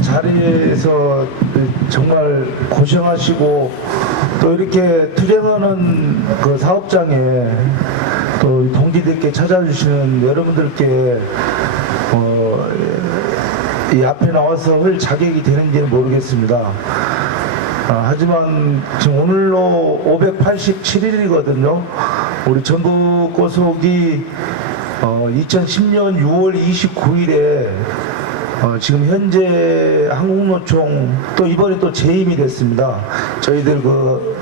이런 자리에서 정말 고생하시고 또 이렇게 투쟁하는 그 사업장에 또 동지들께 찾아주시는 여러분들께 이 앞에 나와서 할 자격이 되는지는 모르겠습니다. 하지만 지금 오늘로 587일이거든요. 우리 전북고속이 2010년 6월 29일에 지금 현재 한국노총 또 이번에 또 재임이 됐습니다. 저희들 그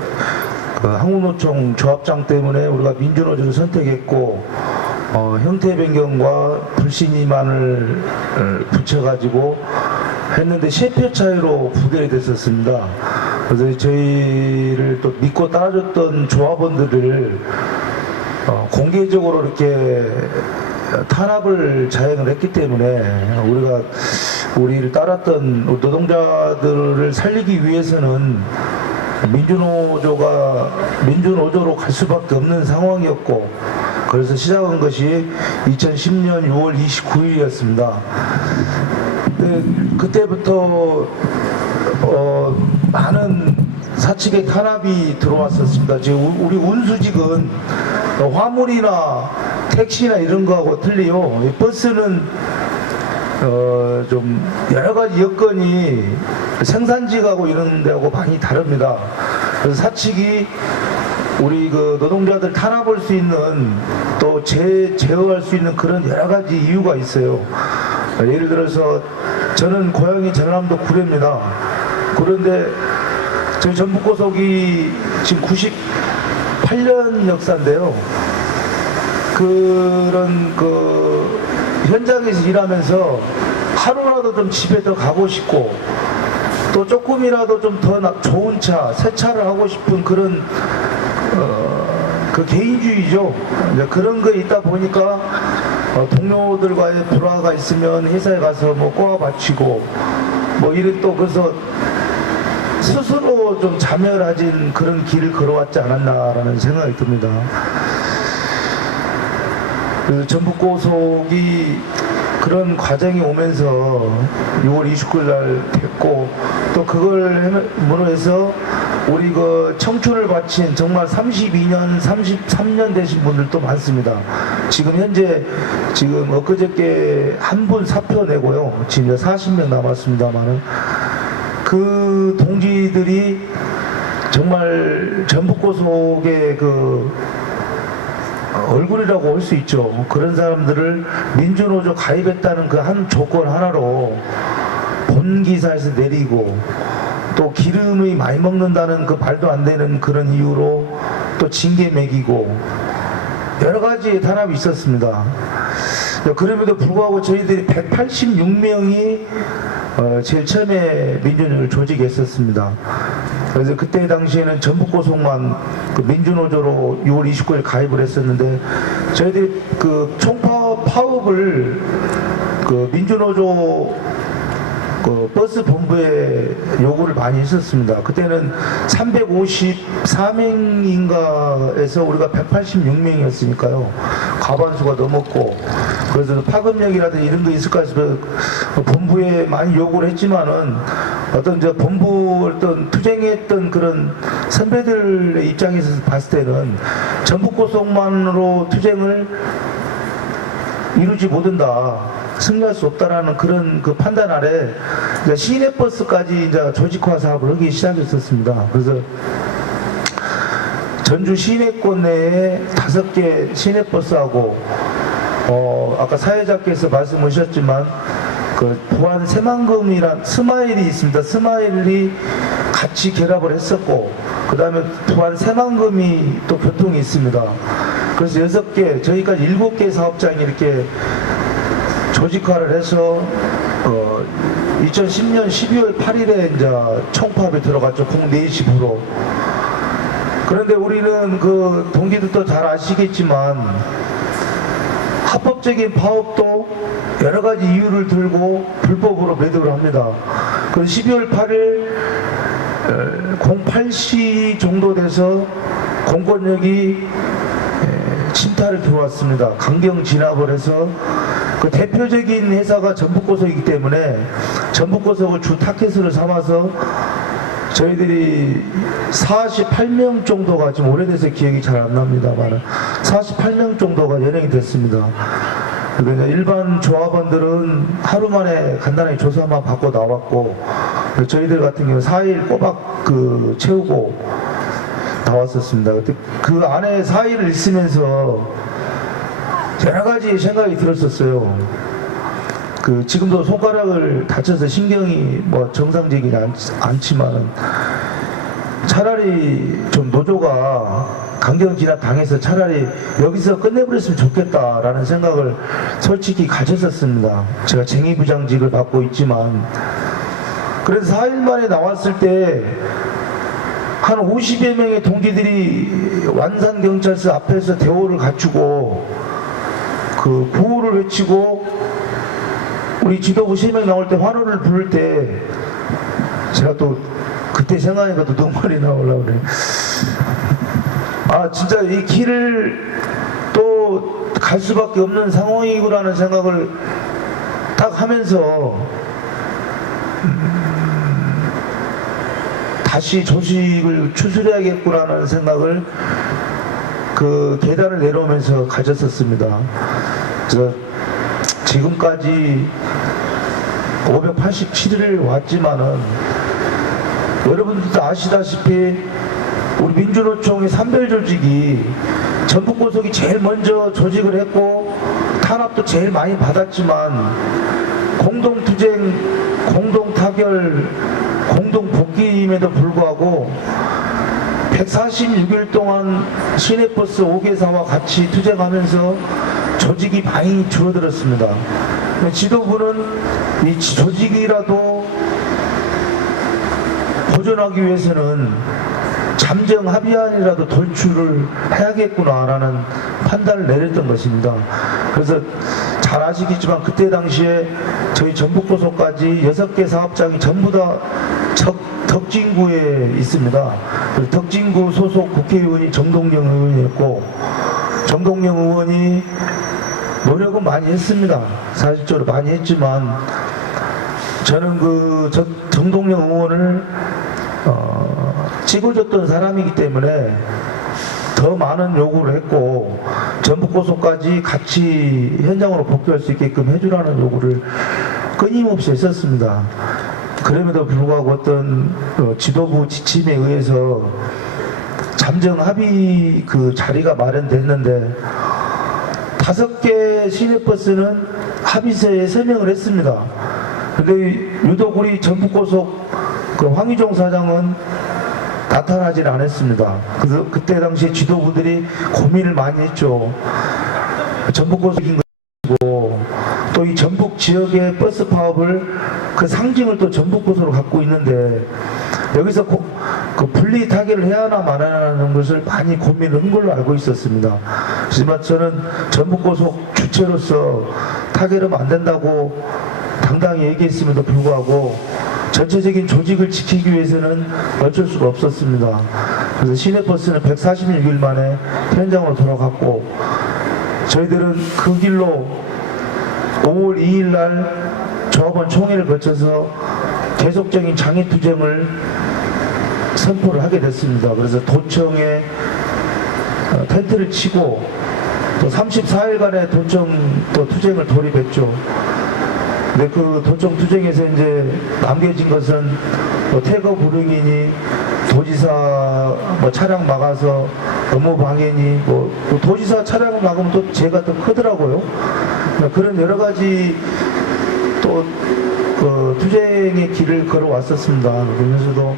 한국노총 조합장 때문에 우리가 민주노조를 선택했고 형태 변경과 불신임안을 붙여가지고 했는데 3표 차이로 부결이 됐었습니다. 그래서 저희를 또 믿고 따라줬던 조합원들을 공개적으로 이렇게 탄압을 자행을 했기 때문에 우리를 따랐던 노동자들을 살리기 위해서는 민주노조로 갈 수밖에 없는 상황이었고, 그래서 시작한 것이 2010년 6월 29일이었습니다. 그때부터 많은 사측의 탄압이 들어왔었습니다. 지금 우리 운수직은 화물이나 택시나 이런 거하고 틀리요. 버스는 좀 여러 가지 여건이 생산직하고 이런 데하고 많이 다릅니다. 그래서 사측이 우리 그 노동자들 탄압할 수 있는 또 제어할 수 있는 그런 여러 가지 이유가 있어요. 예를 들어서 저는 고향이 전라남도 구례입니다. 그런데 저희 전북고속이 지금 98년 역사인데요. 그런 그 현장에서 일하면서 하루라도 좀 집에 더 가고 싶고 또 조금이라도 좀 더 좋은 차, 새 차를 하고 싶은 그런 그 개인주의죠. 그런 거 있다 보니까 동료들과의 불화가 있으면 회사에 가서 뭐 꼬아 바치고 뭐 이래 또 그래서 스스로 좀 자멸하진 그런 길을 걸어왔지 않았나라는 생각이 듭니다. 그래서 전북고속이 그런 과정이 오면서 6월 29일 날 됐고 또 그걸 무너해서 우리 그 청춘을 바친 정말 32년, 33년 되신 분들도 많습니다. 지금 현재 지금 엊그저께 한 분 사표 내고요. 지금 40명 남았습니다만은 그 동지들이 정말 전북고속의 그 얼굴이라고 할 수 있죠. 그런 사람들을 민주노조 가입했다는 그 한 조건 하나로 본기사에서 내리고 또 기름이 많이 먹는다는 그 말도 안 되는 그런 이유로 또 징계 매기고 여러 가지 탄압이 있었습니다. 그럼에도 불구하고 저희들이 186명이 제일 처음에 민주노조를 조직했었습니다. 그래서 그때 당시에는 전북고속만 그 민주노조로 6월 29일 가입을 했었는데 저희들이 그 총파업을 그 민주노조 그 버스 본부에 요구를 많이 했었습니다. 그때는 354명인가에서 우리가 186명이었으니까요. 과반수가 넘었고 그래서 파급력이라든지 이런 거 있을까 해서 본부에 많이 요구를 했지만은 어떤 본부 어떤 투쟁했던 그런 선배들의 입장에서 봤을 때는 전북고속만으로 투쟁을 이루지 못한다. 승리할 수 없다라는 그런 그 판단 아래 시내버스까지 이제 조직화 사업을 하기 시작했었습니다. 그래서 전주 시내권 내에 5개 시내버스하고 아까 사회자께서 말씀하셨지만 그 부안 새만금이란 스마일이 있습니다. 스마일이 같이 결합을 했었고 그 다음에 부안 새만금이 또 교통이 있습니다. 그래서 6개 저희까지 7개 사업장이 이렇게 조직화를 해서 2010년 12월 8일에 이제 총파업에 들어갔죠. 공 4시부로. 그런데 우리는 그 동기들도 잘 아시겠지만 합법적인 파업도 여러 가지 이유를 들고 불법으로 매도를 합니다. 그래서 12월 8일 08시 정도 돼서 공권력이 침탈을 들어왔습니다. 강경 진압을 해서 그 대표적인 회사가 전북고속이기 때문에 전북고속을 주 타켓으로 삼아서 저희들이 48명 정도가, 지금 오래돼서 기억이 잘 안 납니다만 48명 정도가 연행이 됐습니다. 그러니까 일반 조합원들은 하루 만에 간단하게 조사만 받고 나왔고, 저희들 같은 경우는 4일 꼬박 채우고 나왔었습니다. 그때 그 안에 4일을 있으면서 여러 가지 생각이 들었었어요. 지금도 손가락을 다쳐서 신경이 정상적이지 않지만은 차라리 좀 노조가 강경 진압 당해서 차라리 여기서 끝내버렸으면 좋겠다라는 생각을 솔직히 가졌었습니다. 제가 쟁의부장직을 맡고 있지만, 그래서 4일 만에 나왔을 때 한 50여 명의 동기들이 완산경찰서 앞에서 대호를 갖추고 구호를 외치고 우리 지도부 3명 나올 때 환호를 부를 때, 제가 또 그때 생각하니까 또 눈물이 나오려고 그래. 아, 진짜 이 길을 또 갈 수밖에 없는 상황이구라는 생각을 딱 하면서 다시 조직을 추스려야겠구나는 생각을 계단을 내려오면서 가졌었습니다. 그래서 지금까지 587일 왔지만은 여러분들도 아시다시피 우리 민주노총의 산별조직이 전북고속이 제일 먼저 조직을 했고 탄압도 제일 많이 받았지만 공동투쟁, 공동타결, 공동복귀임에도 불구하고 146일 동안 시내버스 5개사와 같이 투쟁하면서 조직이 많이 줄어들었습니다. 지도부는 이 조직이라도 보존하기 위해서는 잠정 합의안이라도 돌출을 해야겠구나라는 판단을 내렸던 것입니다. 그래서 잘 아시겠지만 그때 당시에 저희 전북고속까지 6개 사업장이 전부 다 덕진구에 있습니다. 덕진구 소속 국회의원이 정동영 의원이었고, 정동영 의원이 노력은 많이 했습니다. 사실적으로 많이 했지만 저는 정동영 의원을 찍어줬던 사람이기 때문에 더 많은 요구를 했고, 전북고속까지 같이 현장으로 복귀할 수 있게끔 해주라는 요구를 끊임없이 했었습니다. 그럼에도 불구하고 어떤 지도부 지침에 의해서 잠정 합의 자리가 마련됐는데 5개 시내버스는 합의서에 서명을 했습니다. 근데 유독 우리 전북고속 황희종 사장은 나타나질 않았습니다. 그래서 그때 당시에 지도부들이 고민을 많이 했죠. 전북고속인 것이고 또 이 전북 지역의 버스 파업을 상징을 또 전북고속으로 갖고 있는데 여기서 분리 타결을 해야 하나 말하는 것을 많이 고민을 한 걸로 알고 있었습니다. 하지만 저는 전북고속 주체로서 타결하면 안 된다고 당당히 얘기했음에도 불구하고 전체적인 조직을 지키기 위해서는 어쩔 수가 없었습니다. 그래서 시내버스는 146일 만에 현장으로 돌아갔고, 저희들은 그 길로 5월 2일 날 조합원 총회를 거쳐서 계속적인 장애투쟁을 선포를 하게 됐습니다. 그래서 도청에 텐트를 치고 또 34일간의 도청 또 투쟁을 돌입했죠. 근데 그 도청 투쟁에서 이제 남겨진 것은 태거 불응이니 도지사 차량 막아서 업무 방해니 도지사 차량을 막으면 또 죄가 더 크더라고요. 그런 여러 가지 또 투쟁의 길을 걸어왔었습니다. 그러면서도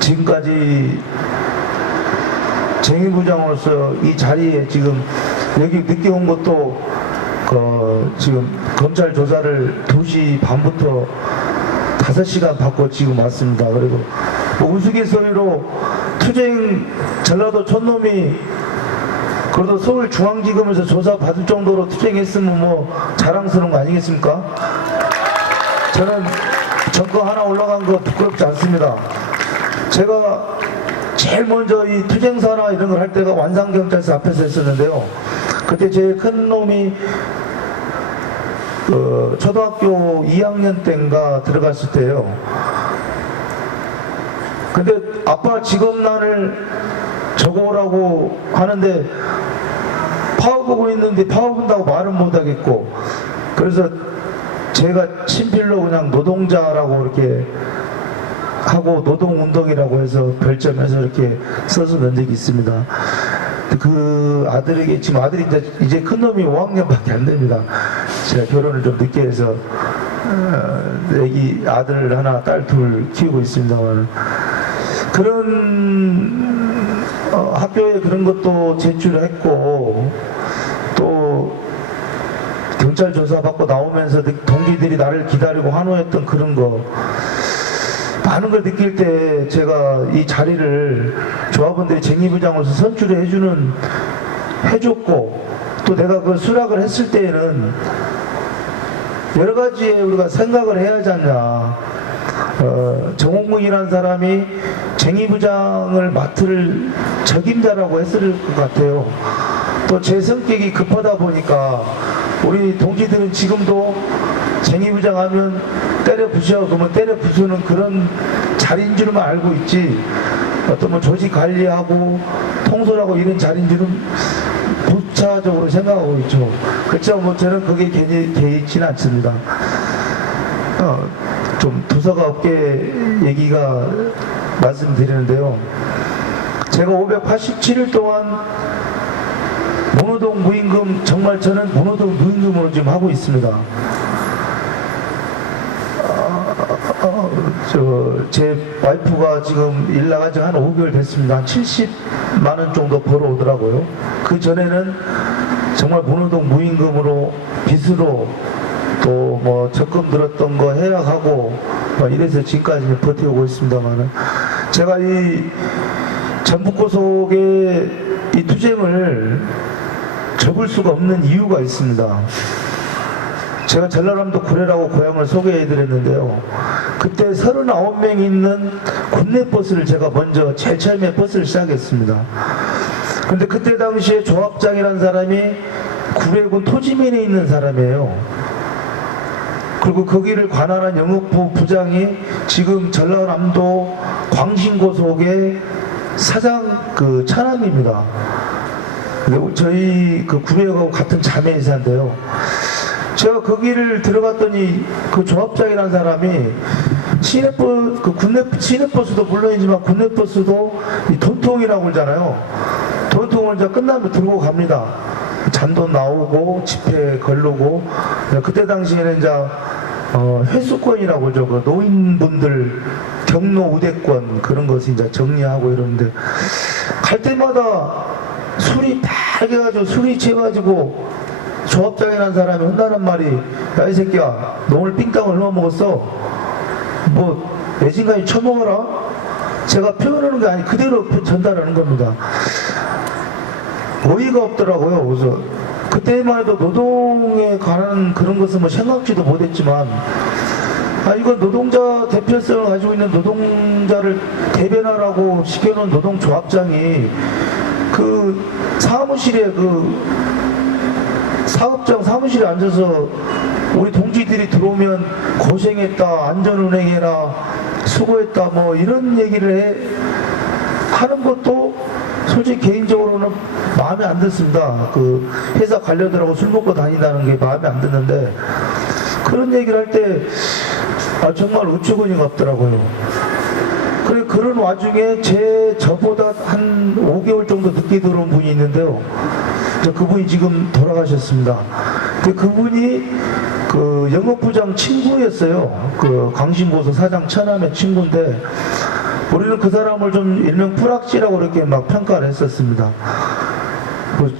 지금까지 쟁의부장으로서 이 자리에 지금 여기 늦게 온 것도 지금 검찰 조사를 2시 반부터 5시간 받고 지금 왔습니다. 그리고 우스갯소리로 투쟁 전라도 촌놈이 그래도 서울중앙지검에서 조사 받을 정도로 투쟁했으면 자랑스러운 거 아니겠습니까? 저는 정권 하나 올라간 거 부끄럽지 않습니다. 제가 제일 먼저 이 투쟁사나 이런 걸 할 때가 완산경찰서 앞에서 했었는데요. 그때 제일 큰 놈이 초등학교 2학년 때인가 들어갔을 때요. 근데 아빠 직업란을 적어오라고 하는데 파워 보고 있는데 파워 본다고 말은 못하겠고, 그래서 제가 친필로 그냥 노동자라고 이렇게 하고 노동운동이라고 해서 별점해서 이렇게 써서 넣은 적이 있습니다. 그 아들에게, 지금 아들이 이제 큰 놈이 5학년밖에 안 됩니다. 제가 결혼을 좀 늦게 해서 애기 아들 하나 딸 둘 키우고 있습니다만, 그런 학교에 그런 것도 제출을 했고, 또 경찰 조사 받고 나오면서 동기들이 나를 기다리고 환호했던 그런 거, 많은 걸 느낄 때 제가 이 자리를 조합원들이 쟁의부장으로서 선출을 해줬고, 또 내가 그 수락을 했을 때에는 여러 가지에 우리가 생각을 해야 하지 않냐. 정홍문이라는 사람이 쟁의부장을 맡을 적임자라고 했을 것 같아요. 또 제 성격이 급하다 보니까 우리 동지들은 지금도 쟁의부장 하면 때려 부셔, 그러면 때려 부수는 그런 자리인 줄만 알고 있지, 어떤 뭐 조직 관리하고 통솔하고 이런 자리인 줄은 부차적으로 생각하고 있죠. 그렇지만 뭐 저는 그게 개의치는 않습니다. 좀 두서가 없게 얘기가 말씀드리는데요. 제가 587일 동안 문호동 무임금, 정말 저는 문호동 무임금으로 지금 하고 있습니다. 제 와이프가 지금 일 나간 지 한 5개월 됐습니다. 한 70만 원 정도 벌어오더라고요. 그 전에는 정말 문호동 무임금으로 빚으로 또 뭐 적금 들었던 거 해약하고 뭐 이래서 지금까지 버텨오고 있습니다만은, 제가 이 전북고속의 이 투쟁을 접을 수가 없는 이유가 있습니다. 제가 전라남도 구례라고 고향을 소개해드렸는데요. 그때 39명 있는 군내버스를 제가 먼저 제일 처음에 버스를 시작했습니다. 근데 그때 당시에 조합장이라는 사람이 구례군 토지면에 있는 사람이에요. 그리고 거기를 관할한 영업부 부장이 지금 전라남도 광신고속의 사장 그 차남입니다. 저희 그 구례하고 같은 자매이사인데요. 제가 거기를 들어갔더니 그 조합장이라는 사람이 시내버스도 물론이지만 군내버스도 이 돈통이라고 그러잖아요. 돈통을 이제 끝나면 들고 갑니다. 잔돈 나오고 집회 걸르고, 그때 당시에는 이제 회수권이라고 그러죠. 그 노인분들 경로 우대권 그런 것을 이제 정리하고 이러는데, 갈 때마다 술이 빨개가지고 술이 취해가지고 조합장이라는 사람이 한다는 말이, 야 이 새끼야 너 오늘 삥땅 얼마 먹었어? 뭐 애진간이 처먹어라? 제가 표현하는 게 아니 그대로 전달하는 겁니다. 어이가 없더라고요. 그래서 그때만 해도 노동에 관한 그런 것은 뭐 생각지도 못했지만, 이건 노동자 대표성을 가지고 있는 노동자를 대변하라고 시켜놓은 노동조합장이 그 사무실에 사업장 사무실에 앉아서 우리 동지들이 들어오면 고생했다, 안전운행해라, 수고했다, 뭐 이런 얘기를 하는 것도 솔직히 개인적으로는 마음에 안 든습니다. 그 회사 관료들하고 술 먹고 다닌다는 게 마음에 안 드는데, 그런 얘기를 할 때 정말 어처구니가 없더라고요. 그래, 그런 와중에 저보다 한 5개월 정도 늦게 들어온 분이 있는데요. 그분이 지금 돌아가셨습니다. 그분이 그 영업부장 친구였어요. 그 광신고속 사장 처남의 친구인데, 우리는 그 사람을 좀 일명 뿌락지라고 이렇게 막 평가를 했었습니다.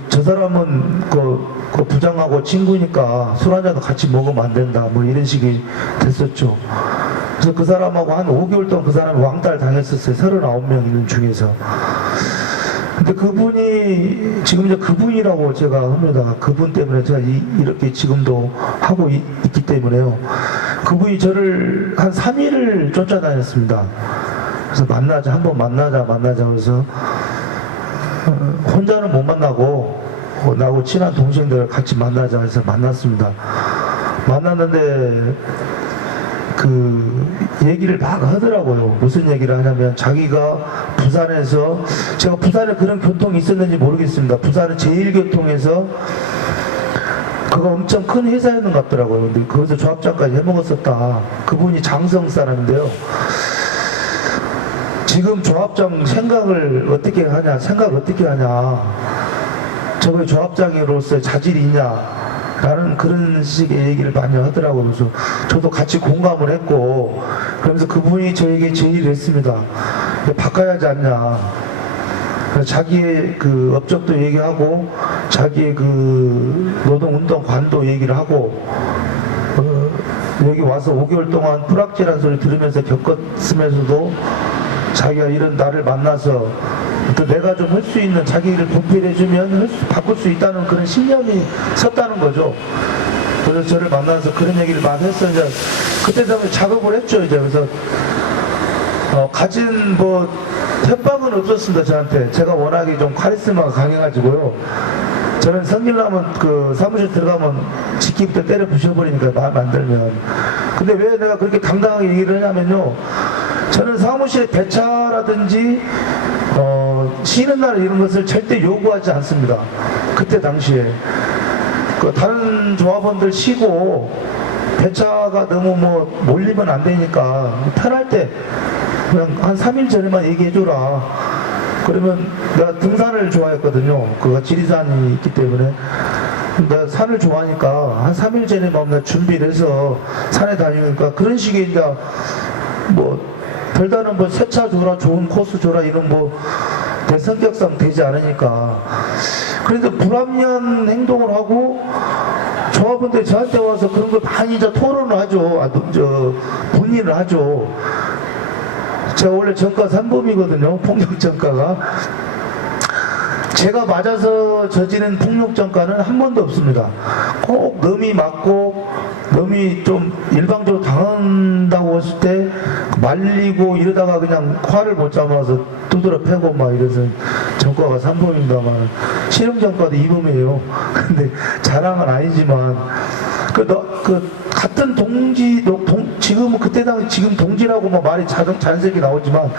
저 사람은 그 부장하고 친구니까 술 한잔도 같이 먹으면 안 된다, 뭐 이런 식이 됐었죠. 그래서 그 사람하고 한 5개월 동안 그 사람이 왕따를 당했었어요. 39명 있는 중에서. 근데 그분이 지금 이제 그분이라고 제가 합니다. 그분 때문에 제가 이렇게 지금도 하고 있기 때문에요. 그분이 저를 한 3일을 쫓아다녔습니다. 그래서 만나자, 한번 만나자 그래서 혼자는 못 만나고 나하고 친한 동생들 같이 만나자 해서 만났습니다. 만났는데 그 얘기를 막 하더라고요. 무슨 얘기를 하냐면 자기가 부산에서, 제가 부산에 그런 교통이 있었는지 모르겠습니다. 부산은 제1교통에서 그거 엄청 큰 회사였는 것 같더라고요. 근데 거기서 조합장까지 해먹었었다. 그분이 장성 사람인데요. 지금 조합장 생각을 어떻게 하냐, 저거 조합장으로서의 자질이 있냐 라는 그런 식의 얘기를 많이 하더라고요. 그래서 저도 같이 공감을 했고, 그러면서 그분이 저에게 제의를 했습니다. 바꿔야 하지 않냐. 자기의 그 업적도 얘기하고 자기의 그 노동운동관도 얘기를 하고, 여기 와서 5개월 동안 뿌락질한 소리 들으면서 겪었으면서도 자기가 이런 나를 만나서 또 내가 좀 할 수 있는, 자기 일을 분필해주면 바꿀 수 있다는 그런 신념이 섰다는 거죠. 그래서 저를 만나서 그런 얘기를 많이 했어요. 이제 그때 당시 작업을 했죠. 이제 그래서 가진 뭐 협박은 없었습니다. 저한테. 제가 워낙에 좀 카리스마가 강해가지고요. 저는 성질나면 그 사무실 들어가면 지키부터 때려 부셔버리니까 마음 안 들면. 근데 왜 내가 그렇게 당당하게 얘기를 하냐면요, 저는 사무실에 배차라든지 쉬는 날 이런 것을 절대 요구하지 않습니다. 그때 당시에 그 다른 조합원들 쉬고 배차가 너무 뭐 몰리면 안 되니까 편할 때 그냥 한 3일 전에만 얘기해줘라. 그러면 내가 등산을 좋아했거든요. 그가 지리산이 있기 때문에 내가 산을 좋아하니까 한 3일 전에만 내가 준비를 해서 산에 다니니까 그런 식의 이제 뭐 별다른 뭐 세차 줘라, 좋은 코스 줘라 이런 뭐 내 성격상 되지 않으니까. 그래서 불합리한 행동을 하고 조합원들이 저한테 와서 그런 걸 많이 이제 토론을 하죠. 문의를 하죠. 제가 원래 전과 산범이거든요. 폭력 전과가. 제가 맞아서 저지른 폭력 전과는 한 번도 없습니다. 꼭 남이 맞고 남이 좀 일방적으로 당한다고 했을 때 말리고 이러다가 그냥 화를 못 잡아서 두드러 패고 막 이래서 전과가 3범입니다만 실형 전과도 2범이에요. 근데 자랑은 아니지만 같은 동지, 지금은 그때 당시 지금 동지라고 뭐 말이 자연스럽게 나오지만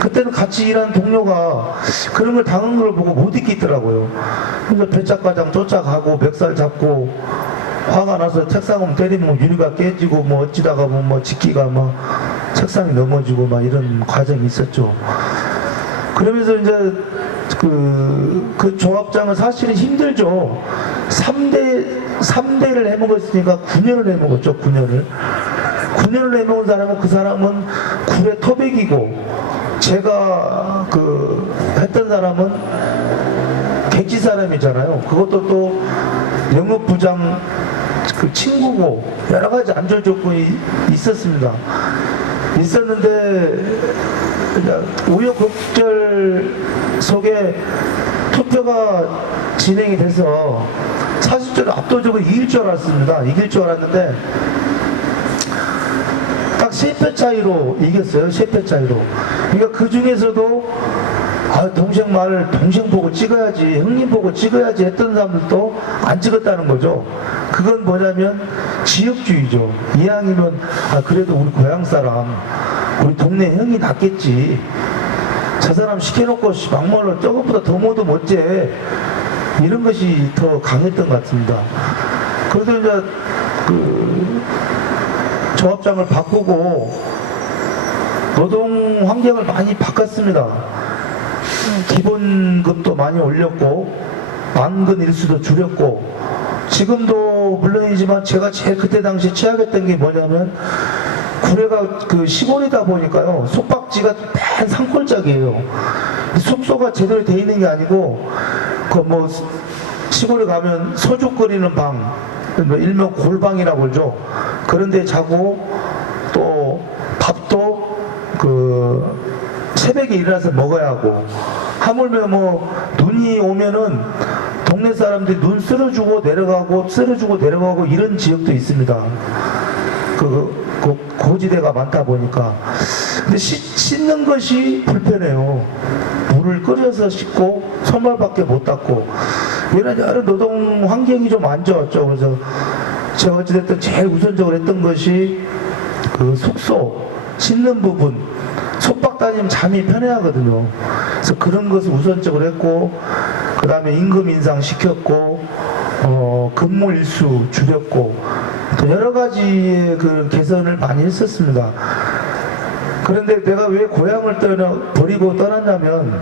그때는 같이 일하는 동료가 그런 걸 당한 걸 보고 못 있겠더라고요. 그래서 배짝과장 쫓아가고 멱살 잡고 화가 나서 책상을 때리면 유리가 깨지고 뭐 어찌다가 뭐 직기가 막 책상이 넘어지고 막 이런 과정이 있었죠. 그러면서 이제 그 조합장은 사실은 힘들죠. 3대를 해먹었으니까 9년을 해먹었죠. 9년을 해먹은 사람은 그 사람은 굴의 토백이고, 제가 했던 사람은 객지 사람이잖아요. 그것도 또 영업부장 그 친구고 여러 가지 안전 조건이 있었는데 우여곡절 속에 투표가 진행이 돼서 사실적으로 압도적으로 이길 줄 알았습니다. 이길 줄 알았는데 딱 3표 차이로 이겼어요. 3표 차이로. 그러니까 그 중에서도 동생 말을 동생 보고 찍어야지, 형님 보고 찍어야지 했던 사람들도 안 찍었다는 거죠. 그건 뭐냐면 지역주의죠. 이왕이면 그래도 우리 고향 사람, 우리 동네 형이 낫겠지. 저 사람 시켜놓고 막말로 저것보다 더 못도 못째. 이런 것이 더 강했던 것 같습니다. 그래서 이제 조합장을 바꾸고 노동 환경을 많이 바꿨습니다. 기본급도 많이 올렸고 만근 일수도 줄였고, 지금도 물론이지만 제가 제일 그때 당시 취약했던 게 뭐냐면 구례가 시골이다 보니까요, 숙박지가 맨 산골짜기예요. 숙소가 제대로 돼 있는 게 아니고 뭐 시골에 가면 소주 끓이는 방, 일명 골방이라고 그러죠. 그런 데 자고 또 밥도 새벽에 일어나서 먹어야 하고, 하물며 뭐 눈이 오면은 동네 사람들이 눈 쓸어주고 내려가고 이런 지역도 있습니다. 고지대가 많다 보니까. 근데 씻는 것이 불편해요. 물을 끓여서 씻고 손발밖에 못 닦고, 이런 노동 환경이 좀 안 좋았죠. 그래서 제가 어찌됐든 제일 우선적으로 했던 것이 그 숙소, 씻는 부분, 속박 다니면 잠이 편해하거든요. 그래서 그런 것을 우선적으로 했고, 그 다음에 임금 인상 시켰고, 근무 일수 줄였고, 또 여러 가지의 그 개선을 많이 했었습니다. 그런데 내가 왜 고향을 버리고 떠났냐면,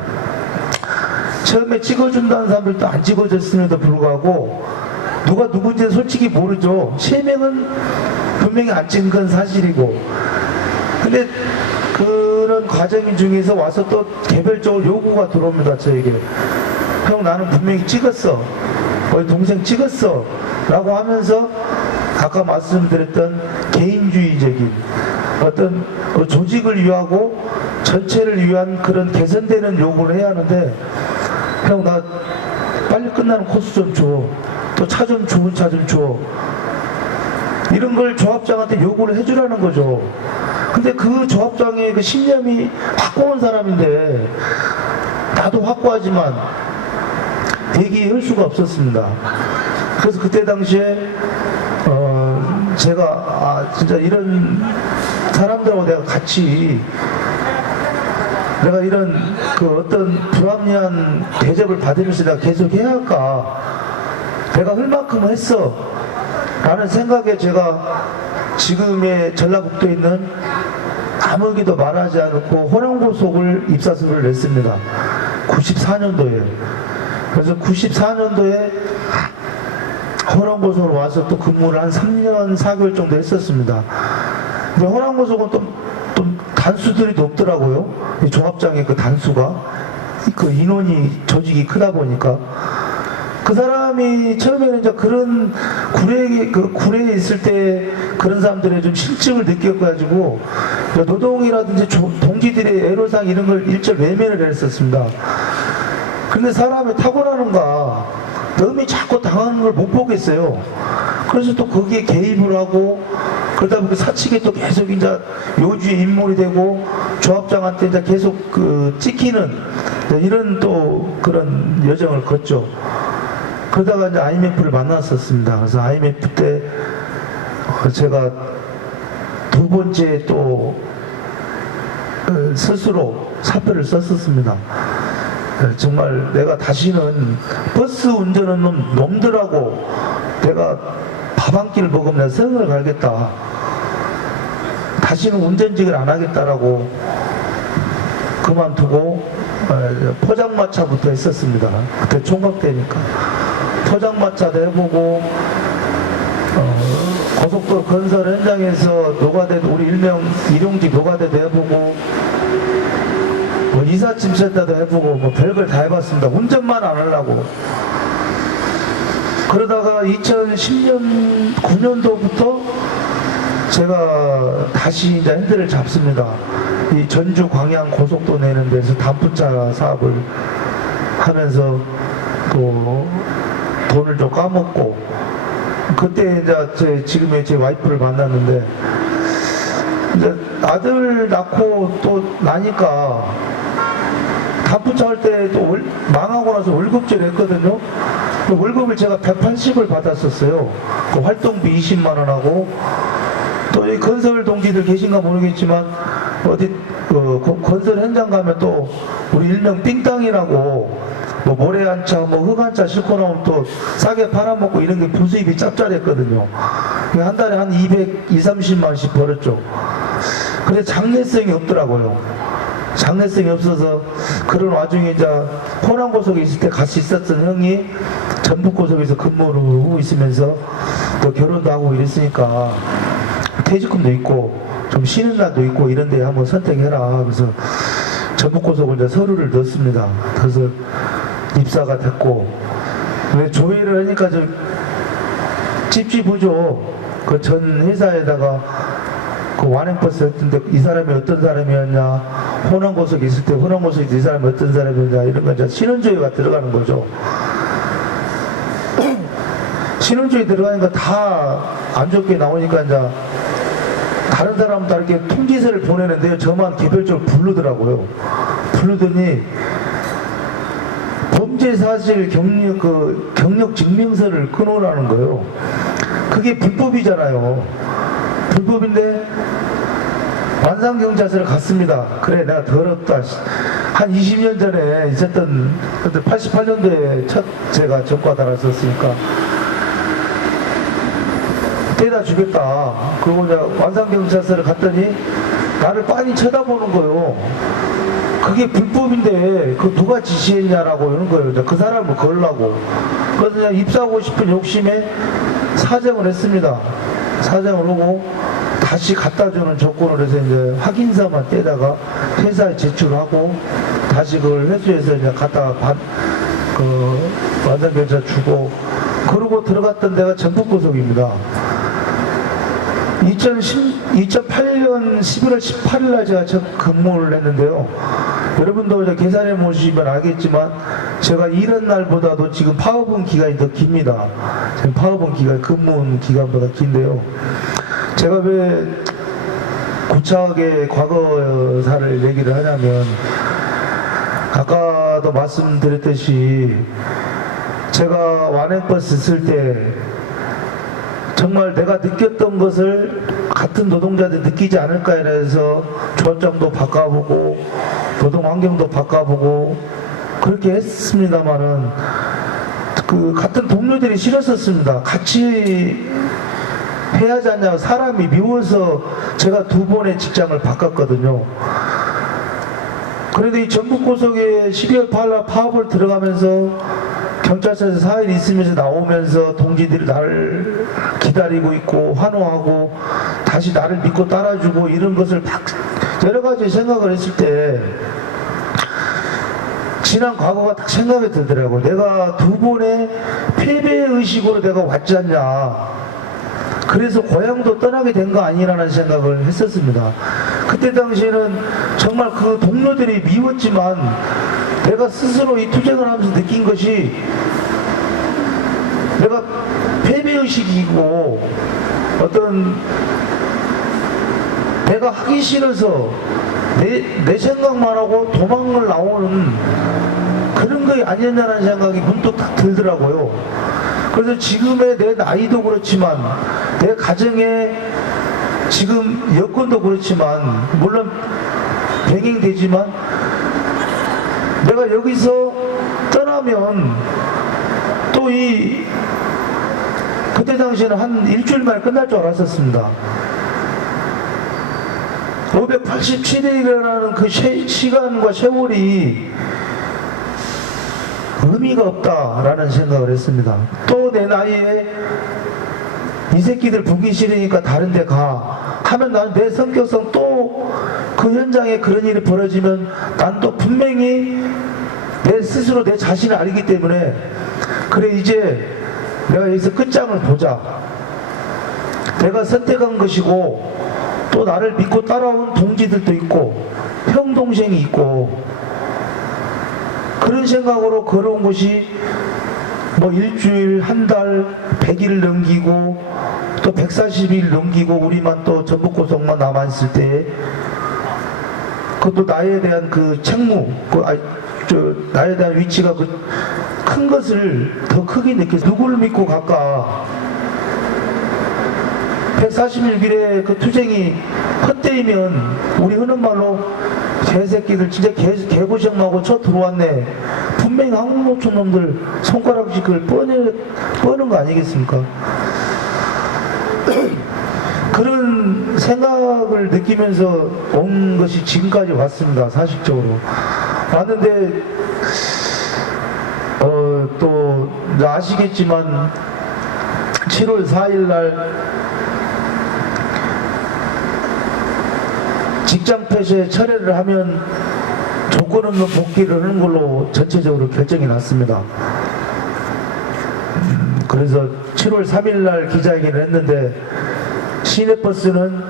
처음에 찍어준다는 사람들도 안 찍어줬음에도 불구하고, 누가 누군지 솔직히 모르죠. 실명은 분명히 안 찍은 건 사실이고, 근데 그런 과정 중에서 와서 또 개별적으로 요구가 들어옵니다. 저에게. 형, 나는 분명히 찍었어. 우리 동생 찍었어. 라고 하면서 아까 말씀드렸던 개인주의적인 어떤 조직을 위하고 전체를 위한 그런 개선되는 요구를 해야 하는데, 형, 나 빨리 끝나는 코스 좀 줘. 또 차 좀 좋은 차 좀 줘. 이런 걸 조합장한테 요구를 해주라는 거죠. 근데 그 조합장의 그 신념이 확고한 사람인데, 나도 확고하지만 얘기할 수가 없었습니다. 그래서 그때 당시에 제가 진짜 이런 사람들하고 내가 같이 내가 이런 그 어떤 불합리한 대접을 받으면서 내가 계속 해야 할까, 내가 할 만큼은 했어 라는 생각에 제가 지금의 전라북도에 있는 아무에게도 말하지 않고 호랑고속을 입사서를 냈습니다. 94년도에. 그래서 94년도에 호랑고속으로 와서 또 근무를 한 3년 4개월 정도 했었습니다. 근데 호랑고속은 좀 단수들이 높더라고요. 이 조합장의 그 단수가. 그 인원이 조직이 크다 보니까. 그 사람이 처음에는 이제 그런 구례에 있을 때 그런 사람들의 좀 실증을 느껴가지고 노동이라든지 동지들의 애로사항 이런 걸 일절 외면을 했었습니다. 근데 사람이 탁월하는가, 남이 자꾸 당하는 걸 못 보겠어요. 그래서 또 거기에 개입을 하고, 그러다 보니까 사측에 또 계속 이제 요주의 인물이 되고, 조합장한테 이제 계속 그 찍히는 이런 또 그런 여정을 걷죠. 그러다가 이제 IMF를 만났었습니다. 그래서 IMF 때 제가 두 번째 또 스스로 사표를 썼었습니다. 정말 내가 다시는 버스 운전하는 놈들하고 내가 밥 한 끼를 먹으면 내가 성을 갈겠다. 다시는 운전직을 안 하겠다라고 그만두고 포장마차부터 했었습니다. 그때 총각 때니까. 포장마차도 해보고, 고속도로 건설 현장에서 노가대도, 우리 일명 일용직 노가대도 해보고, 이삿짐센터도 해보고, 별걸 다 해봤습니다. 운전만 안 하려고. 그러다가 2010년, 9년도부터 제가 다시 이제 핸들을 잡습니다. 이 전주 광양 고속도 내는 데서 단프차 사업을 하면서 또 돈을 좀 까먹고, 그때 이제 지금의 제 와이프를 만났는데, 이제 아들 낳고 또 나니까 단프차 할 때 또 망하고 나서 월급제를 했거든요. 그 월급을 제가 180을 받았었어요. 그 활동비 20만원하고, 또 이 건설 동지들 계신가 모르겠지만, 어디 건설 현장 가면 또 우리 일명 삥땅이라고 뭐 모래 한 차, 뭐 흙 한 차 싣고 나오면 또 싸게 팔아먹고 이런 게 부수입이 짭짤했거든요. 한 달에 한 230만 원씩 벌었죠. 근데 장래성이 없더라고요. 장래성이 없어서 그런 와중에 이제 호남고속에 있을 때 같이 있었던 형이 전북고속에서 근무를 하고 있으면서 또 결혼도 하고 이랬으니까 퇴직금도 있고 좀 쉬는 날도 있고 이런 데 한번 선택해라. 그래서 전북고속을 이제 서류를 넣었습니다. 그래서 입사가 됐고, 조회를 하니까 저 찝찝하죠. 그 전 회사에다가 그 완행버스 했던데 이 사람이 어떤 사람이었냐, 호남고속에 있을 때 호남고속에 이 사람이 어떤 사람이었냐, 이런 거 이제 신원조회가 들어가는 거죠. 신원조회 들어가니까 다 안 좋게 나오니까 이제 다른 사람 다 이렇게 통지서를 보내는데요. 저만 개별적으로 부르더라고요. 부르더니 범죄 사실 경력 증명서를 끊어라는 거예요. 그게 불법이잖아요. 불법인데 완산경찰서를 갔습니다. 그래 내가 더럽다. 한 20년 전에 있었던 88년도에 첫 제가 전과 달았었으니까 떼다 주겠다. 그리고 내가 완산경찰서를 갔더니 나를 빤히 쳐다보는 거요. 그게 불법인데 그 누가 지시했냐라고 이러는 거예요. 그 사람을 걸라고. 그래서 그냥 입사하고 싶은 욕심에 사정을 했습니다. 사정을 하고 다시 갖다 주는 조건으로 해서 이제 확인서만 떼다가 회사에 제출하고 다시 그걸 회수해서 이제 갖다가 완산경찰 주고 그러고 들어갔던 데가 전북고속입니다. 2008년 11월 18일 날 제가 첫 근무를 했는데요. 여러분도 이제 계산해 보시면 알겠지만 제가 일한 날보다도 지금 파업은 기간이 더 깁니다. 지금 파업은 기간, 근무 기간보다 긴데요. 제가 왜 구차하게 과거사를 얘기를 하냐면 아까도 말씀드렸듯이 제가 완행버스 쓸 때 정말 내가 느꼈던 것을 같은 노동자들이 느끼지 않을까 해서 조합장도 바꿔보고 노동 환경도 바꿔보고 그렇게 했습니다만은 그 같은 동료들이 싫었었습니다. 같이 해야 하지 않냐고 사람이 미워서 제가 2번의 직장을 바꿨거든요. 그런데 이 전북고속에 12월 8일 파업을 들어가면서 경찰서에서 4일 있으면서 나오면서 동지들이 나를 기다리고 있고 환호하고 다시 나를 믿고 따라주고 이런 것을 여러 가지 생각을 했을 때 지난 과거가 딱 생각이 들더라고요. 내가 2번의 패배의식으로 내가 왔지 않냐. 그래서 고향도 떠나게 된 거 아니라는 생각을 했었습니다. 그때 당시에는 정말 그 동료들이 미웠지만 내가 스스로 이 투쟁을 하면서 느낀 것이 내가 패배의식이고 어떤 내가 하기 싫어서 내 생각만 하고 도망을 나오는 그런 게 아니었냐는 생각이 문득 딱 들더라고요. 그래서 지금의 내 나이도 그렇지만 내 가정에 지금 여건도 그렇지만 물론 병행되지만 내가 여기서 떠나면 또 그때 당시에는 한 일주일 만에 끝날 줄 알았었습니다. 587일이라는 그 시간과 세월이 의미가 없다라는 생각을 했습니다. 또 내 나이에 이 새끼들 보기 싫으니까 다른 데 가 하면 난 내 성격상 또 그 현장에 그런 일이 벌어지면 난 또 분명히 내 스스로 내 자신을 알기 때문에 그래 이제 내가 여기서 끝장을 보자. 내가 선택한 것이고 또 나를 믿고 따라온 동지들도 있고 형 동생이 있고 그런 생각으로 걸어온 것이 뭐 일주일, 한 달, 100일 넘기고 또 140일 넘기고 우리만 또 전북고속만 남아있을 때 그것도 나에 대한 그 책무, 나에 대한 위치가 큰 것을 더 크게 느껴서 누구를 믿고 갈까. 140일 길에 그 투쟁이 헛되이면 우리 흔한 말로 개새끼들 진짜 개고생하고 쳐 들어왔네. 분명히 한국노총 놈들 손가락질을 뻔한 거 아니겠습니까? 그런 생각을 느끼면서 온 것이 지금까지 왔습니다. 사실적으로 왔는데 또 아시겠지만 7월 4일 날 직장 폐쇄 철회를 하면 조건 없는 복귀를 하는 걸로 전체적으로 결정이 났습니다. 그래서 7월 3일 날 기자회견을 했는데 시내버스는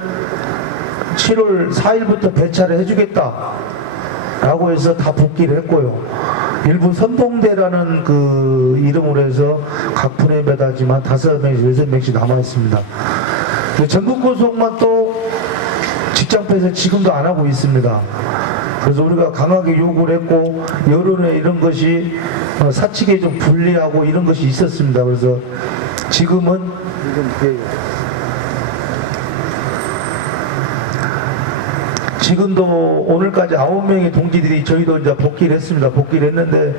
7월 4일부터 배차를 해주겠다 라고 해서 다 복귀를 했고요. 일부 선봉대라는 그 이름으로 해서 각 분해배다지만 5명에서 6명씩 남아있습니다. 전북고속만 또 직장폐쇄 지금도 안 하고 있습니다. 그래서 우리가 강하게 요구를 했고 여론에 이런 것이 사측에 좀 불리하고 이런 것이 있었습니다. 그래서 지금은 지금도 오늘까지 9명의 동지들이 저희도 이제 복귀를 했습니다. 복귀를 했는데,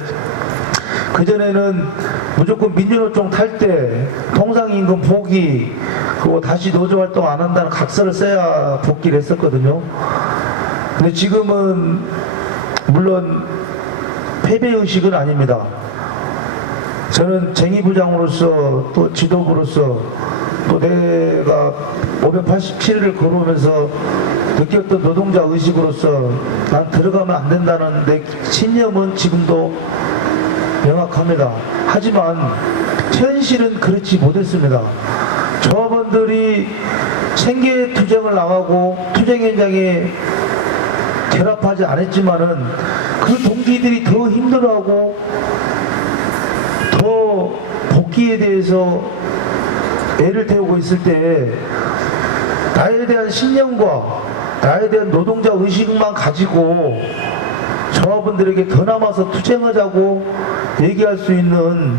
그전에는 무조건 민주노총 탈 때 통상임금 포기, 그리고 다시 노조 활동 안 한다는 각서를 써야 복귀를 했었거든요. 근데 지금은 물론 패배의식은 아닙니다. 저는 쟁의부장으로서 또 지도부로서 또 내가 587일을 걸어오면서 느꼈던 노동자 의식으로서 난 들어가면 안 된다는 내 신념은 지금도 명확합니다. 하지만 현실은 그렇지 못했습니다. 조합원들이 생계 투쟁을 나가고 투쟁 현장에 결합하지 않았지만은 그 동기들이 더 힘들어하고 더 복귀에 대해서 애를 태우고 있을 때 나에 대한 신념과 나에 대한 노동자 의식만 가지고 조합원들에게 더 남아서 투쟁하자고 얘기할 수 있는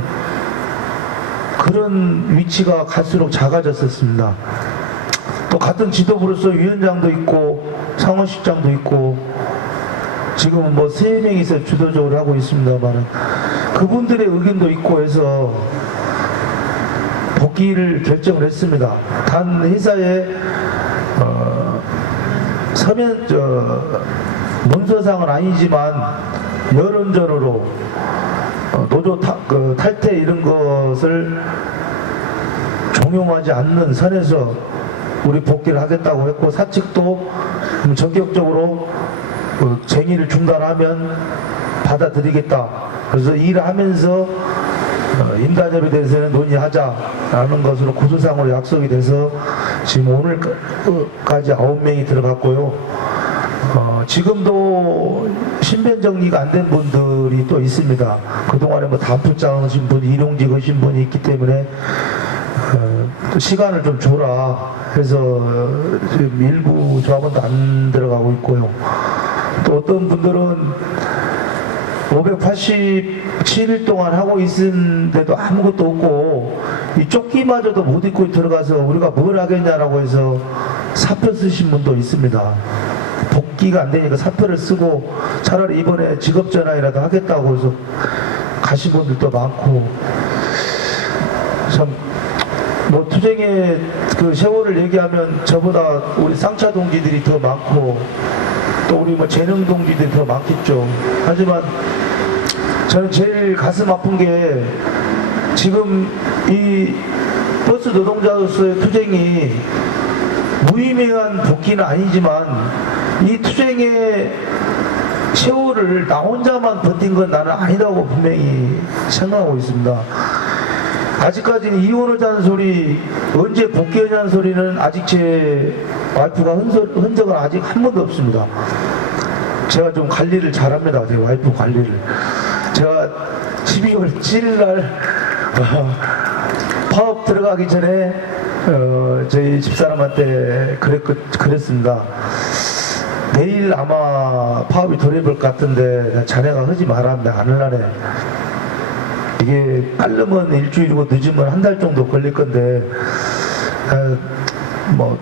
그런 위치가 갈수록 작아졌었습니다. 또 같은 지도부로서 위원장도 있고 상원실장도 있고 지금은 뭐 3명이서 주도적으로 하고 있습니다만 그분들의 의견도 있고 해서 복귀를 결정을 했습니다. 단 회사에 문서상은 아니지만 여론전으로 노조 탈퇴 이런 것을 종용하지 않는 선에서 우리 복귀를 하겠다고 했고, 사측도 전격적으로 쟁의를 중단하면 받아들이겠다. 그래서 일하면서 임단협에 대해서는 논의하자라는 것으로 구조상으로 약속이 돼서 지금 오늘까지 9명이 들어갔고요. 지금도 신변 정리가 안 된 분들이 또 있습니다. 그동안에 뭐 단풀장 하신 분, 일용직 하신 분이 있기 때문에 또 시간을 좀 줘라 해서 지금 일부 조합원도 안 들어가고 있고요. 또 어떤 분들은 587일 동안 하고 있는데도 아무것도 없고 이 조끼마저도 못 입고 들어가서 우리가 뭘 하겠냐라고 해서 사표 쓰신 분도 있습니다. 복귀가 안 되니까 사표를 쓰고 차라리 이번에 직업전환이라도 하겠다고 해서 가신 분들도 많고, 참 뭐 투쟁의 그 세월을 얘기하면 저보다 우리 쌍차 동지들이 더 많고 또 우리 뭐 재능 동지들이 더 많겠죠. 하지만 저는 제일 가슴 아픈 게 지금 이 버스 노동자로서의 투쟁이 무의미한 복귀는 아니지만 이 투쟁의 세월을 나 혼자만 버틴 건 나는 아니라고 분명히 생각하고 있습니다. 아직까지는 이혼하자는 소리, 언제 복귀하자는 소리는 아직 제 와이프가 흔적은 아직 한 번도 없습니다. 제가 좀 관리를 잘합니다. 제 와이프 관리를. 제가 12월 7일날 파업 들어가기 전에 저희 집사람한테 그랬습니다. 내일 아마 파업이 돌입할 것 같은데 자네가 하지 말랍니다. 안 할라네. 이게 빠르면 일주일이고 늦으면 한 달 정도 걸릴 건데 뭐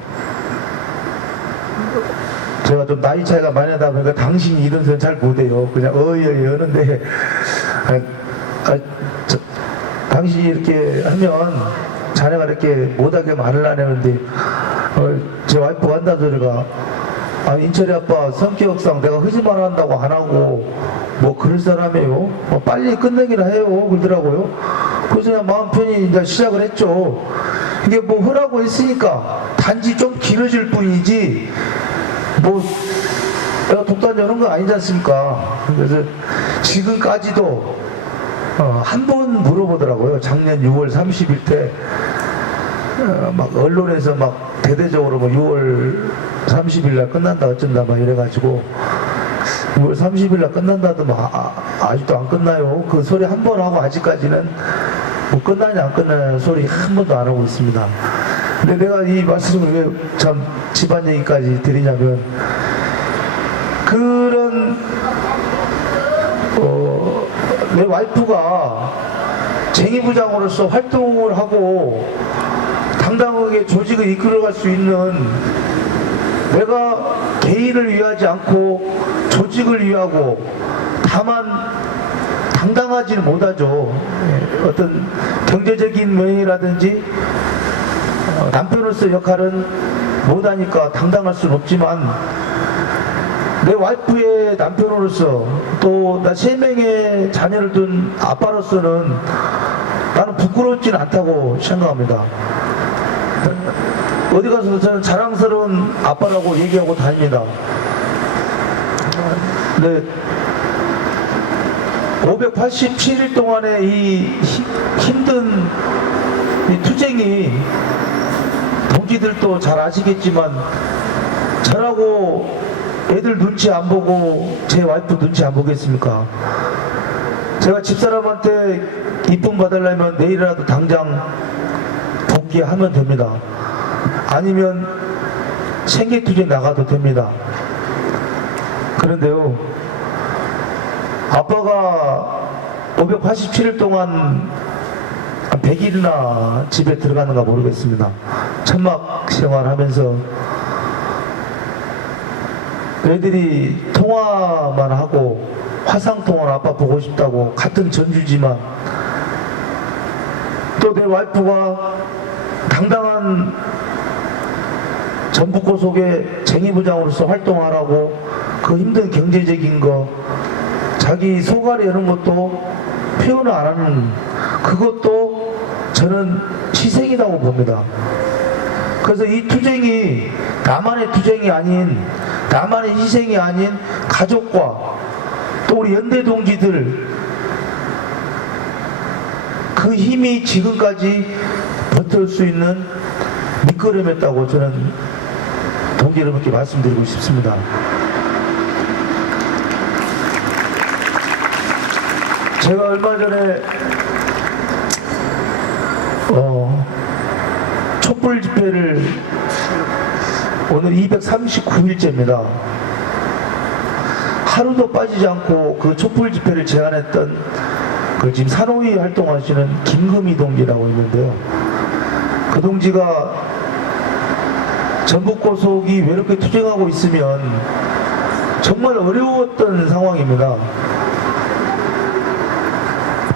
제가 좀 나이 차이가 많이 나다 보니까 당신이 이런 소리 잘 못해요. 그냥 어이 하는데 당신이 이렇게 하면 자네가 이렇게 못하게 말을 안 했는데 제 와이프가 한다 소리가 인철이 아빠 성격상 내가 거짓말 한다고 안 하고 뭐 그럴 사람이에요. 빨리 끝내기나 해요. 그러더라고요. 그래서 그냥 마음 편히 이제 시작을 했죠. 이게 뭐 하라고 했으니까 단지 좀 길어질 뿐이지 뭐 내가 독단 여는 거 아니지 않습니까? 그래서 지금까지도 한 번 물어보더라고요. 작년 6월 30일 때 막 언론에서 막 대대적으로 뭐 6월 30일 날 끝난다 어쩐다 막 이래가지고 6월 30일 날 끝난다도 막 아직도 안 끝나요. 그 소리 한 번 하고 아직까지는 뭐 끝나냐 안 끝나냐 소리 한 번도 안 하고 있습니다. 근데 내가 이 말씀을 왜 참 집안 얘기까지 드리냐면 그런 내 와이프가 쟁의부장으로서 활동을 하고 당당하게 조직을 이끌어갈 수 있는, 내가 개인을 위하지 않고 조직을 위하고, 다만 당당하지는 못하죠. 어떤 경제적인 면이라든지 남편으로서 역할은 못하니까 당당할 수는 없지만, 내 와이프의 남편으로서, 또 나 3명의 자녀를 둔 아빠로서는 나는 부끄럽지는 않다고 생각합니다. 어디 가서 저는 자랑스러운 아빠라고 얘기하고 다닙니다. 네, 587일 동안의 이 힘든 이 투쟁이, 동지들도 잘 아시겠지만 저라고 애들 눈치 안 보고 제 와이프 눈치 안 보겠습니까? 제가 집사람한테 이쁨 받으려면 내일이라도 당장 복귀하면 됩니다. 아니면 생계투쟁 나가도 됩니다. 그런데요, 아빠가 587일 동안 100일이나 집에 들어가는가 모르겠습니다. 천막 생활하면서 애들이 통화만 하고, 화상통화로 아빠 보고 싶다고, 같은 전주지만, 또 내 와이프가 당당한 전북고 속의 쟁의부장으로서 활동하라고 그 힘든 경제적인 거, 자기 소갈이 이런 것도 표현을 안 하는, 그것도 저는 희생이라고 봅니다. 그래서 이 투쟁이 나만의 투쟁이 아닌, 나만의 희생이 아닌 가족과 또 우리 연대 동지들, 그 힘이 지금까지 버틸 수 있는 밑거름이었다고 저는 동지 여러분께 말씀드리고 싶습니다. 제가 얼마 전에 촛불 집회를, 오늘 239일째입니다. 하루도 빠지지 않고 그 촛불 집회를 제안했던, 그 지금 산호위 활동하시는 김금희 동지라고 있는데요. 그 동지가 전북고속이 외롭게 투쟁하고 있으면 정말 어려웠던 상황입니다.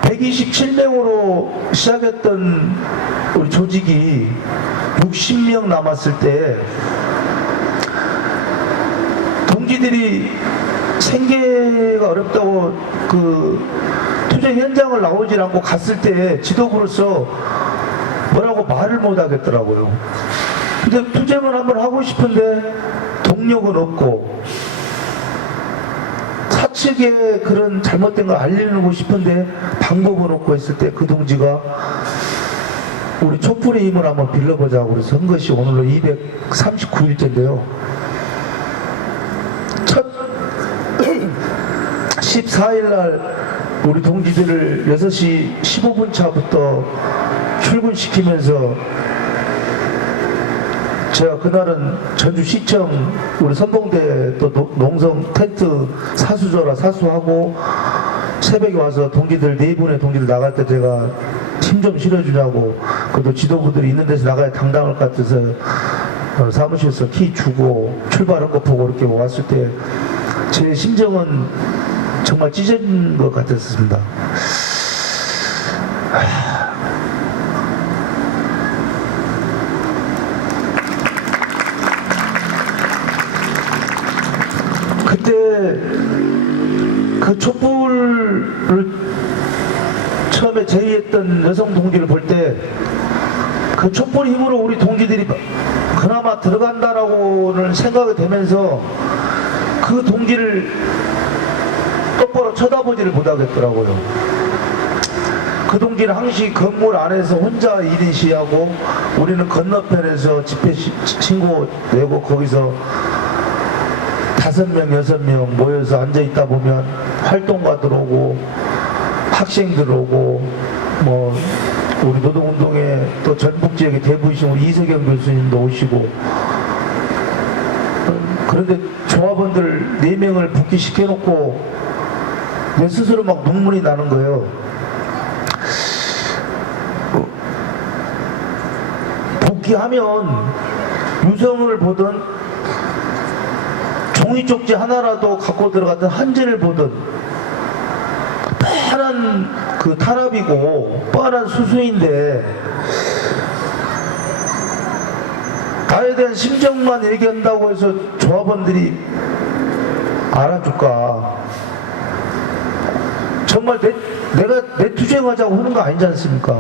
127명으로 시작했던 우리 조직이 60명 남았을 때, 동지들이 생계가 어렵다고 그 투쟁 현장을 나오질 않고 갔을 때 지도부로서 뭐라고 말을 못 하겠더라고요. 근데 투쟁을 한번 하고 싶은데 동력은 없고, 사측에 그런 잘못된 걸 알리고 싶은데 방법은 없고 했을 때, 그 동지가 우리 촛불의 힘을 한번 빌려보자고 그래서 한 것이 오늘로 239일째인데요. 첫 14일날 우리 동지들을 6시 15분 차부터 출근시키면서, 제가 그날은 전주시청 우리 선봉대 또 농성 텐트 사수조라 사수하고, 새벽에 와서 동지들 4분의 동지들 나갈 때 제가 힘 좀 실어주냐고, 그래도 지도부들이 있는 데서 나가야 당당할 것 같아서 사무실에서 키 주고 출발한 거 보고 이렇게 왔을 때 제 심정은 정말 찢어진 것 같았습니다. 그때 그 촛불을 처음에 제의했던 여성 동지를 볼 때, 그 촛불 힘으로 우리 동지들이 그나마 들어간다라고는 생각이 되면서 그 동지를 똑바로 쳐다보지를 못하겠더라고요. 그 동지는 항시 건물 안에서 혼자 1인 시위하고, 우리는 건너편에서 집회 신고 내고, 거기서 5명, 6명 모여서 앉아있다 보면 활동가들 오고, 학생들 오고, 뭐 우리 노동운동에 또 전북지역의 대부이신 우리 이세경 교수님도 오시고, 그런데 조합원들 4명을 복귀시켜놓고 내 스스로 막 눈물이 나는 거예요. 복귀하면 유성을 보든 종이 쪽지 하나라도 갖고 들어갔던 한지를 보든 뻔한 그 탄압이고 뻔한 수수인데 나에 대한 심정만 얘기한다고 해서 조합원들이 알아줄까? 정말 내가 내투쟁하자고 하는 거 아니지 않습니까?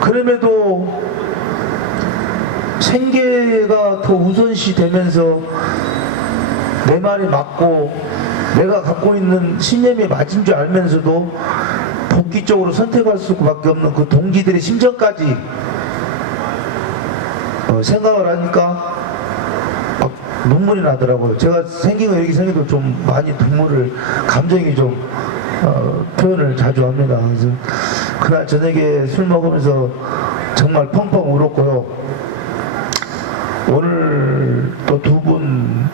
그럼에도 생계가 더 우선시 되면서 내 말이 맞고 내가 갖고 있는 신념이 맞은 줄 알면서도 복귀 쪽으로 선택할 수밖에 없는 그 동기들의 심정까지 생각을 하니까 막 눈물이 나더라고요. 제가 생긴 거 이렇게 생겨도 좀 많이 눈물을, 감정이 좀 표현을 자주 합니다. 그래서 그날 저녁에 술 먹으면서 정말 펑펑 울었고요. 오늘 또 2분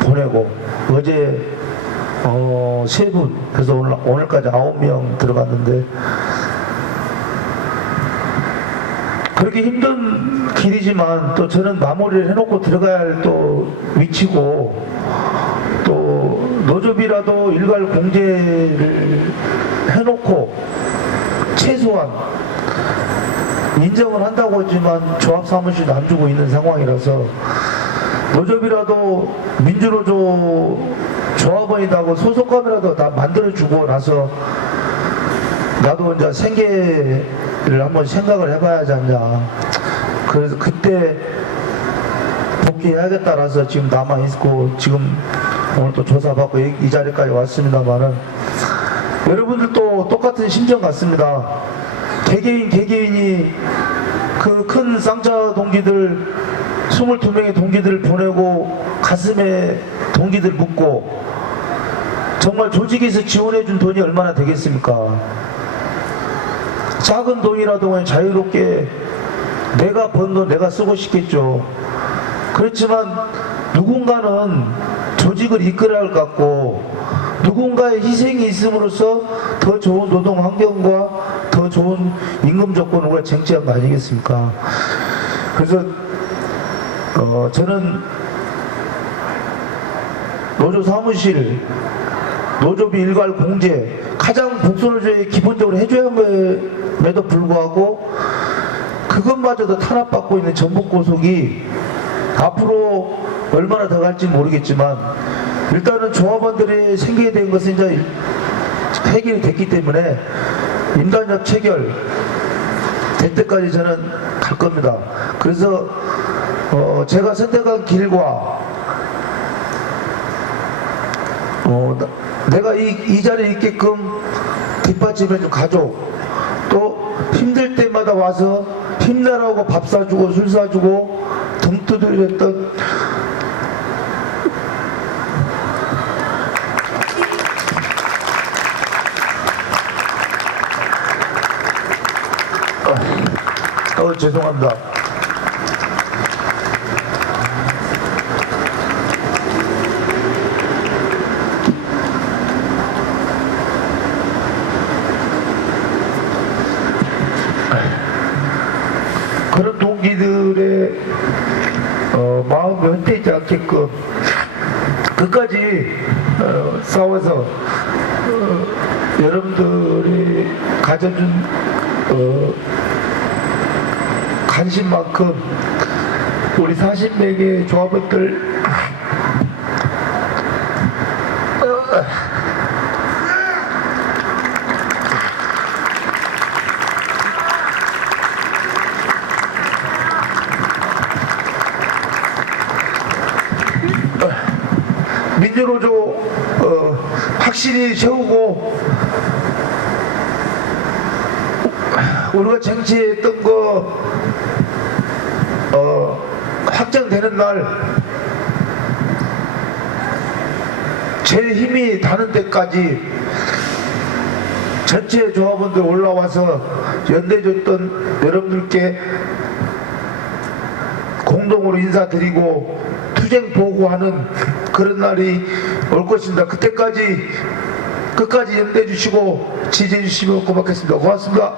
보내고 어제 3분, 그래서 오늘까지 9명 들어갔는데 그렇게 힘든 길이지만 또 저는 마무리를 해놓고 들어가야 할 또 위치고, 또 노조비라도 일괄 공제를 해놓고 최소한 인정을 한다고 하지만 조합사무실도 안 주고 있는 상황이라서 노조비라도 민주노조 조합원이라고 소속감이라도 다 만들어주고 나서 나도 이제 생계를 한번 생각을 해봐야 하지 않냐. 그래서 그때 복귀해야겠다라서 지금 남아있고, 지금 오늘 또 조사받고 이 자리까지 왔습니다만은, 여러분들도 똑같은 심정 같습니다. 개개인이 그 큰 쌍차 동기들 22명의 동기들을 보내고 가슴에 동기들 묻고, 정말 조직에서 지원해준 돈이 얼마나 되겠습니까? 작은 돈이라도 자유롭게 내가 번 돈 내가 쓰고 싶겠죠. 그렇지만 누군가는 조직을 이끌어야 할 것 같고, 누군가의 희생이 있음으로써 더 좋은 노동 환경과 더 좋은 임금 조건을 우리가 쟁취한 거 아니겠습니까? 그래서 저는 노조 사무실, 노조비 일괄 공제, 가장 복수노조에 기본적으로 해줘야 함에도 불구하고 그것마저도 탄압받고 있는 전북고속이 앞으로 얼마나 더 갈지 모르겠지만, 일단은 조합원들이 생기게 된 것은 이제 해결이 됐기 때문에 임단협 체결 될 때까지 저는 갈 겁니다. 그래서 제가 선택한 길과 내가 이 자리에 있게끔 뒷받침해준 가족, 또 힘들 때마다 와서 힘내라고 밥 사주고 술 사주고 등 두드렸던 죄송합니다. 그런 동기들의 마음이 흔들리지 않게끔 끝까지 싸워서 여러분들이 가져준 관심만큼 우리 40명의 조합원들 민주노조 확실히 세우고, 우리가 쟁취했던 거 확정되는 날 제 힘이 닿는 때까지 전체 조합원들 올라와서 연대줬던 여러분들께 공동으로 인사드리고 투쟁 보고하는 그런 날이 올 것입니다. 그때까지 끝까지 연대해 주시고 지지해 주시면 고맙겠습니다. 고맙습니다.